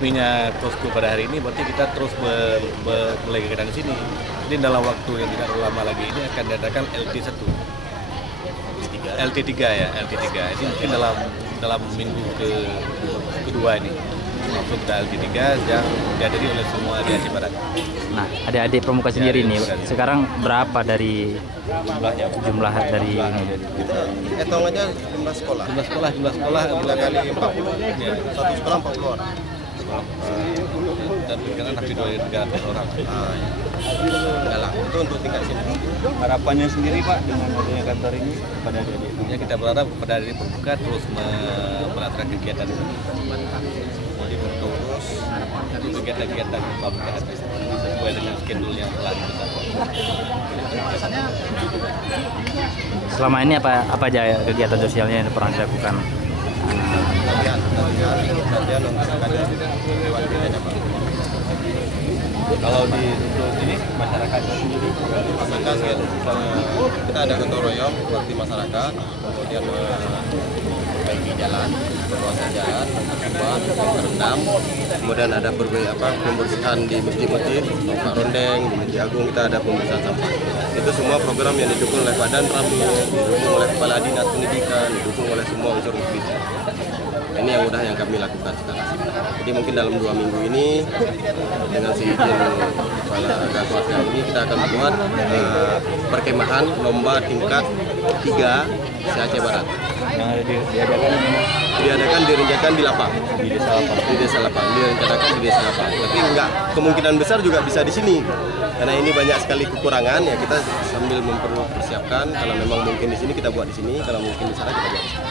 Resminya posko pada hari ini berarti kita terus mulai kegiatan di sini. Jadi dalam waktu yang tidak lama lagi ini akan diadakan LT1. LT3 ya, LT3. Ini mungkin dalam minggu kedua ini. Langsung ke LT3 yang dihadiri oleh semua di Aceh Barat. Nah, adik-adik pramuka sendiri nih, sekarang berapa dari jumlah dari ini? Hitung aja jumlah sekolah. Jumlah sekolah Kita kali 40. ya, Satu sekolah 40 orang. dan pikiran hampir 200 orang. Enggak lah, itu untuk tingkat sini. Harapannya sendiri Pak dengan adanya kantor ini kepada adik-adik. Ya, kita berharap pada hari ini Pramuka terus melaksanakan kegiatan ini. Jadi terus kegiatan-kegiatan Pramuka sesuai dengan skedul yang telah ditetapkan. Selama ini apa aja kegiatan sosialnya yang pernah dilakukan? Latihan untuk kader Dewan Pembina Pak. Kalau untuk ini masyarakat sendiri, Masyarakat kita ada gotong royong bakti masyarakat, kemudian perbaiki jalan, perluasan jalan, buat terendam, kemudian ada pembersihan di masjid-masjid, Pak Rondeng, di Masjid Agung kita ada pembersihan sampah. Itu semua program yang didukung oleh Badan Pramu, didukung oleh Kepala Dinas Pendidikan, didukung oleh semua unsur bisnis. Ini yang mudah yang kami lakukan sekarang. Jadi mungkin dalam 2 minggu ini dengan si izin Kepala Gaswasda ini kita akan membuat perkemahan lomba tingkat 3 se-Aceh Barat. Yang diadakan Direncanakan di Lapang. di Desa Lapang. Di Desa Lapang, direncanakan di Desa Lapang. Tapi enggak, kemungkinan besar juga bisa di sini. Karena ini banyak sekali kekurangan ya, kita sambil mempersiapkan. Kalau memang mungkin di sini kita buat di sini, kalau mungkin di sana kita buat di sini.